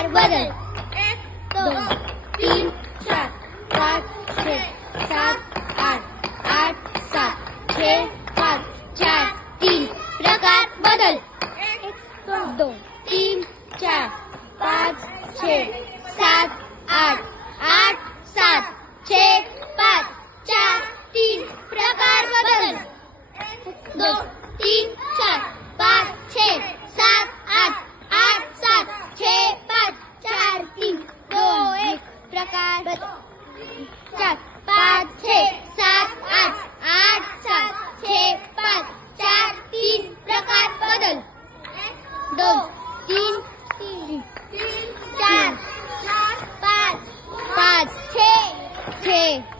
चार बदल। एक दो तीन चार पाँच छ सात आठ आठ सात छ पाँच चार तीन। प्रकार बदल। एक दो तीन चार पाँच छ सात आठ आठ सात छ पाँच चार तीन। प्रकार बदल। एक दो तीन चार पाँच छ चार, पाँच, छः, सात, आठ। आठ, सात, छः, पाँच। चार, तीन, प्रकार बदल। दो, तीन तीन। चार, पाँच पाँच, छः छः।